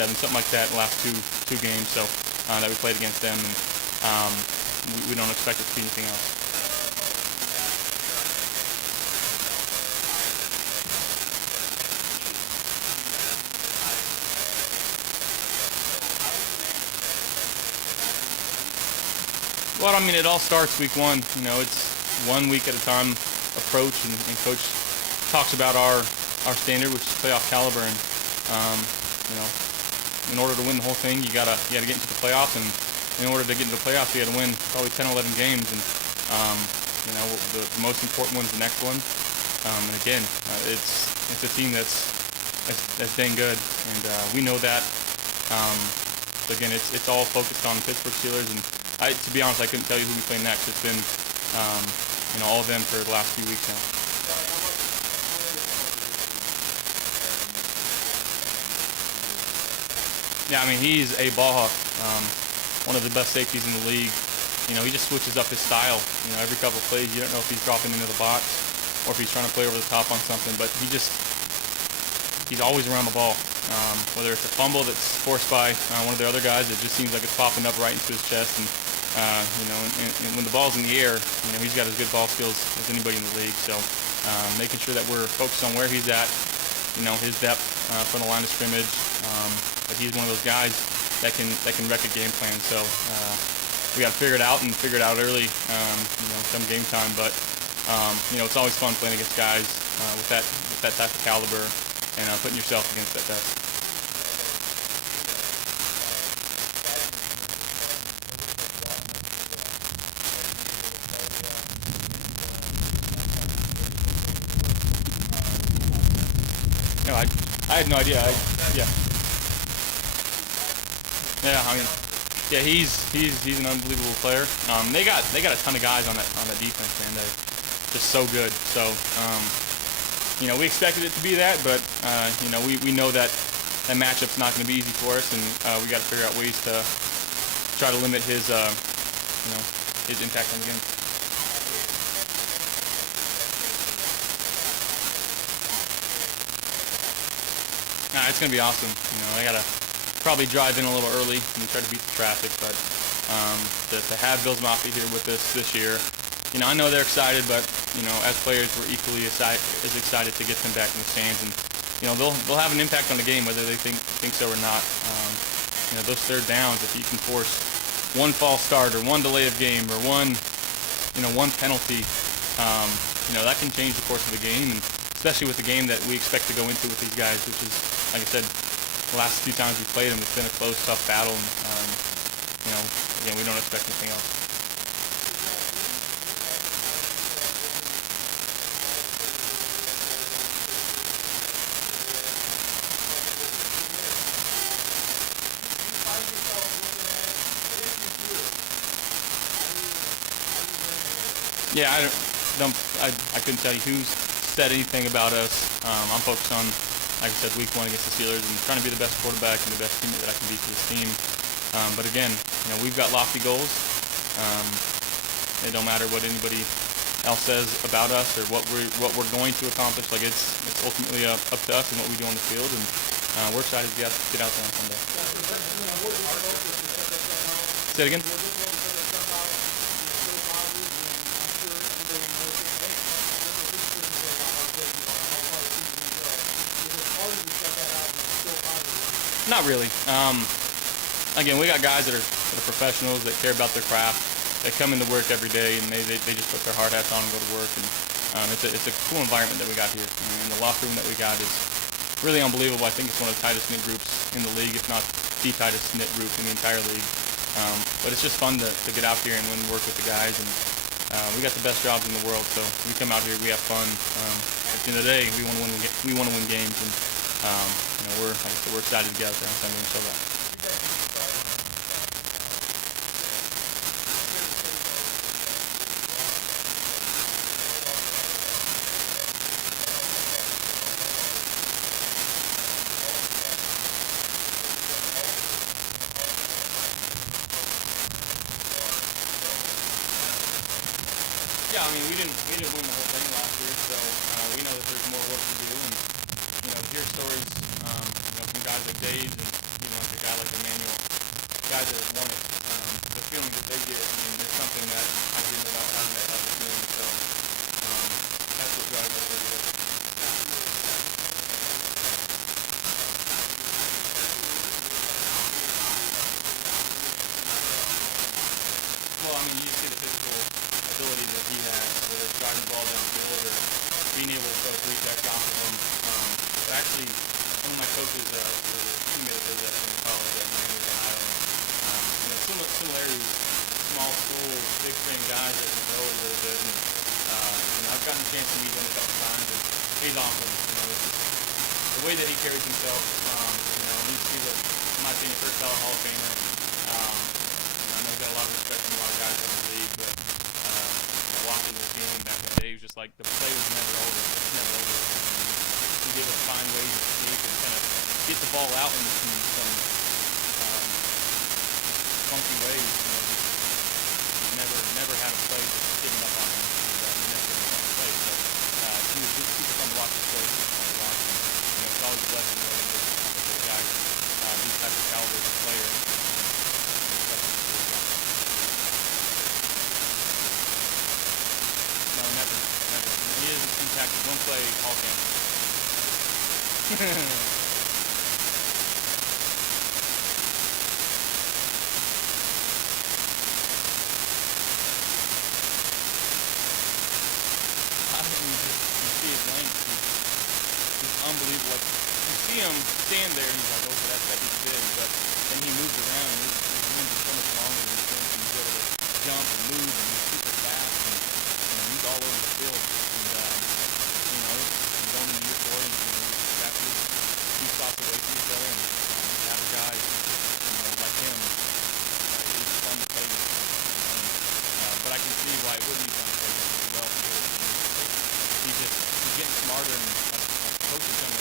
7, something like that in the last two games. So that we played against them, and we don't expect it to be anything else. Well, I mean, it all starts week 1. You know, it's 1 week at a time approach, and Coach talks about our standard, which is playoff caliber. And you know, in order to win the whole thing, you gotta get into the playoffs, and in order to get into the playoffs, you got to win probably 10, 11 games. And you know, the most important one's the next one. And again, it's a team that's dang good, and we know that. So again, it's all focused on Pittsburgh Steelers, and to be honest, I couldn't tell you who we play next. It's been, you know, all of them for the last few weeks now. Yeah, I mean, he's a ball hawk. One of the best safeties in the league. You know, he just switches up his style. You know, every couple of plays, you don't know if he's dropping into the box or if he's trying to play over the top on something, but he's always around the ball. Whether it's a fumble that's forced by one of the other guys, it just seems like it's popping up right into his chest. And you know, and when the ball's in the air, you know, he's got as good ball skills as anybody in the league. So making sure that we're focused on where he's at, you know, his depth from the line of scrimmage. But he's one of those guys that can wreck a game plan. So we got to figure it out and figure it out early, you know, come game time. But you know, it's always fun playing against guys with that type of caliber and putting yourself against that test. No, I had no idea. Yeah, I mean, yeah, he's an unbelievable player. They got a ton of guys on that defense, man. They're just so good. So, you know, we expected it to be that, but you know, we know that matchup's not going to be easy for us, and we got to figure out ways to try to limit his, you know, his impact on the game. Nah, it's going to be awesome. You know, I got to probably drive in a little early and try to beat the traffic, but to have Bills Mafia here with us this year, you know, I know they're excited, but, you know, as players, we're equally as excited to get them back in the stands, and, you know, they'll have an impact on the game whether they think so or not. You know, those third downs, if you can force one false start or one delay of game or one penalty, you know, that can change the course of the game, and especially with the game that we expect to go into with these guys, which is, like I said, the last few times we played them, it's been a close, tough battle, and you know, again, we don't expect anything else. Yeah, I couldn't tell you who's said anything about us. I'm focused on, like I said, week 1 against the Steelers and trying to be the best quarterback and the best teammate that I can be for this team. But again, you know, we've got lofty goals. It don't matter what anybody else says about us or what we're going to accomplish. Like it's ultimately up to us and what we do on the field, and we're excited to get out there on Sunday. Say it again. Not really. Again, we got guys that are professionals that care about their craft. They come into work every day and they just put their hard hats on and go to work. And it's a cool environment that we got here. And the locker room that we got is really unbelievable. I think it's one of the tightest knit groups in the league, if not the tightest knit group in the entire league. But it's just fun to get out here and work with the guys. And we got the best jobs in the world. So we come out here, we have fun. At the end of the day, we want to win games. And you know, we're excited to get out there on Sunday and show that. Yeah, I mean, we didn't win the whole thing last year, so we know that there's more work to do, and you know, hear stories, you know, from guys like Dave and you know players want it. The feeling that they get, I mean, it's something that I dream about having that type of feeling. So that's what drives us every day. Well, I mean, you just see the physical ability that he has, whether it's driving the ball downfield or being able to throw three checks off of him. But actually, one of my coaches was a teammate of his in college at Miami, Ohio. Similarities, small schools, big frame guys that can throw a little bit. And, I've gotten a chance to meet him a couple times, and he's awesome. It's just the way that he carries himself. He's in my opinion, first ballot Hall of Famer. I know he's got a lot of respect from a lot of guys in the league, but watching this game back in the day, it was just like the play was never over. It's never over. He gave us fine ways to sneak and kind of get the ball out in some funky ways. He's never had a play just giving up on him. He never gave up on a play. So he was super fun to watch this play. Super fun to watch. And, it's always a blessing to get a guy these types of caliber of player. No, never. He has impacted one play all game. You see his length. He's unbelievable. Like, you see him stand there, and he's like, okay, he's big. But then he moves around, and his limbs are so much longer than his limbs, and he's able to jump and move, and he's super fast, and he's all over the field. And he's going into year 4, and he's actually 2 stops away from each other, and to have a guy, like him, it's fun to play with. But I can see why it wouldn't be fun to play with. He's getting smarter, and like coaches don't